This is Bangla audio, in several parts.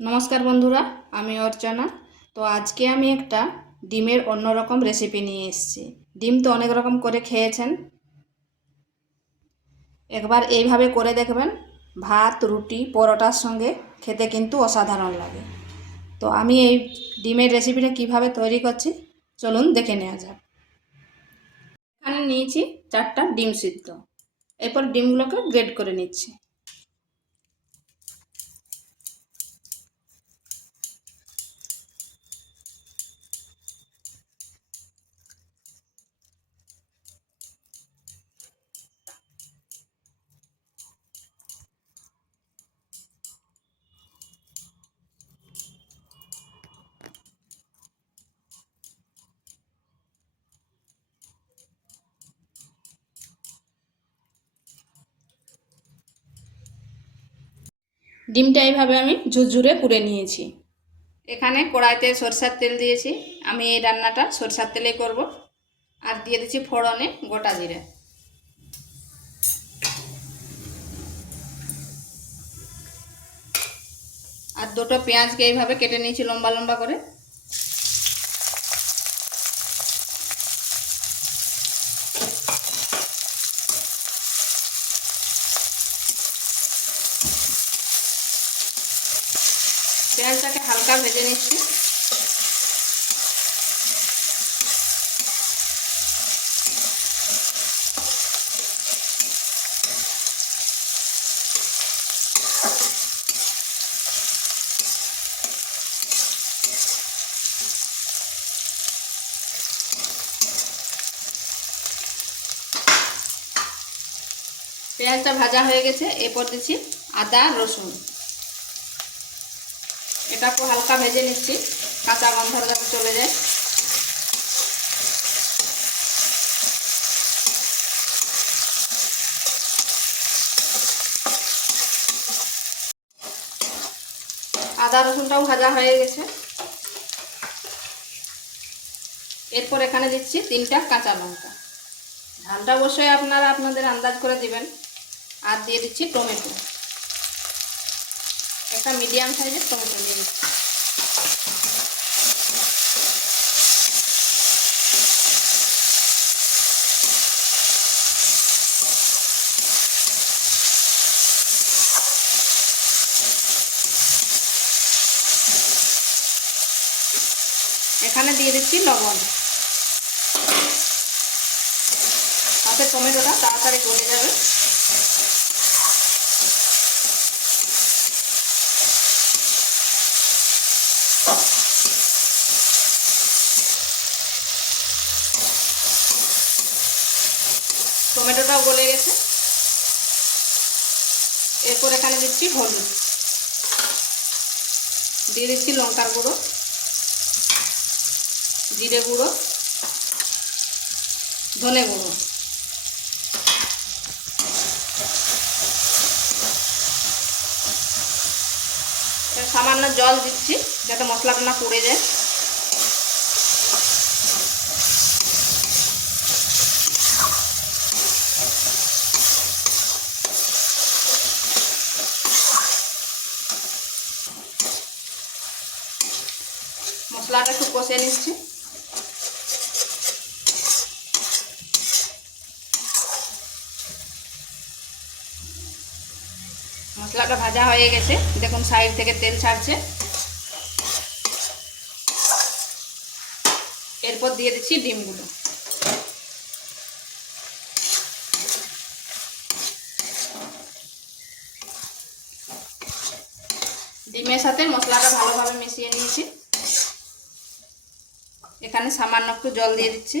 নমস্কার বন্ধুরা, আমি অর্চনা। তো আজকে আমি একটা ডিমের অন্যরকম রেসিপি নিয়ে এসেছি। ডিম তো অনেক রকম করে খেয়েছেন। একবার এইভাবে করে দেখবেন, ভাত, রুটি, পরোটার সঙ্গে খেতে কিন্তু অসাধারণ লাগে। তো আমি এই ডিমের রেসিপিটা কীভাবে তৈরি করছি, চলুন দেখে নেওয়া যাক। এখানে নিয়েছি চারটা ডিম সিদ্ধ। এরপর ডিমগুলোকে গ্রেড করে নিচ্ছি। ডিমটা এইভাবে আমি ঝুরঝুরে পুড়ে নিয়েছি। এখানে কড়াইতে সরষার তেল দিয়েছি। আমি এই রান্নাটা সরষার তেলে করব। আর দিয়ে দিচ্ছি ফোড়নে গোটা জিরে। আর দুটো পেঁয়াজকে এইভাবে কেটে নিয়েছি লম্বা লম্বা করে। পেঁয়াজটাকে হালকা ভেজে নিচ্ছি। পেঁয়াজটা ভাজা হয়ে গেছে এরপর দিচ্ছি আদা রসুন। এটাকে হালকা ভেজে নিচ্ছি। কাঁচা গন্ধর যাতে চলে যায়। আদা রসুনটাও ভাজা হয়ে গেছে। এরপর এখানে দিচ্ছি তিনটা কাঁচা লঙ্কা। ধানটা অবশ্যই আপনারা আপনাদের আন্দাজ করে দিবেন। আর দিয়ে দিচ্ছি টমেটো। একটা মিডিয়াম সাইজের টমেটো দিয়ে দিচ্ছি। এখানে দিয়ে দিচ্ছি লবণ। তাতে টমেটোটা তাড়াতাড়ি গলে যাবে। টমেটোটাও গলে গেছে। এরপর এখানে দিচ্ছি হলুদ। দিয়ে দিচ্ছি লঙ্কার গুঁড়ো, জিরে গুঁড়ো, ধনে গুঁড়ো। সামান্য জল দিচ্ছি যাতে মশলাটা না পুড়ে যায়। মশলাটা একটু কষে নিচ্ছি। মশলাটা ভাজা হয়ে গেছে। দেখুন, সাইড থেকে তেল ছাড়ছে। এরপর দিয়ে দিচ্ছি ডিমগুলো। ডিমের সাথে মশলাটা ভালোভাবে মিশিয়ে নিয়েছি। এখানে সামান্য একটু জল দিয়ে দিচ্ছি।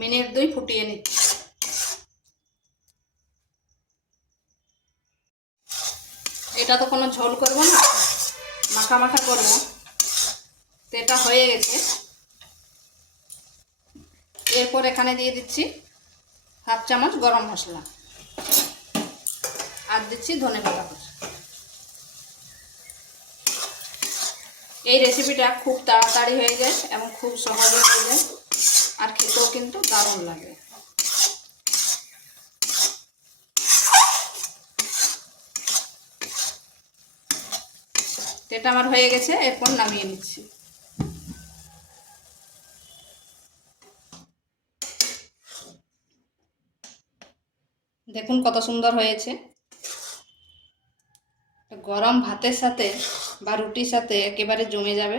মিনিট দুই ফুটিয়ে নিচ্ছি। এটা তো কোনো ঝোল করব না, মাখা মাখা করব। তো এটা হয়ে গেছে। এরপর এখানে দিয়ে দিচ্ছি হাফ চামচ গরম মশলা। আর দিচ্ছি ধনে পাতা এই রেসিপিটা খুব তাড়াতাড়ি হয়ে যায় এবং খুব সহজে হয়ে যায়। আর খেতেও কিন্তু দারুণ লাগে। এটা আমার হয়ে গেছে, এরপর নামিয়ে নিচ্ছি। দেখুন কত সুন্দর হয়েছে। গরম ভাতের সাথে বা রুটির সাথে একেবারে জমে যাবে।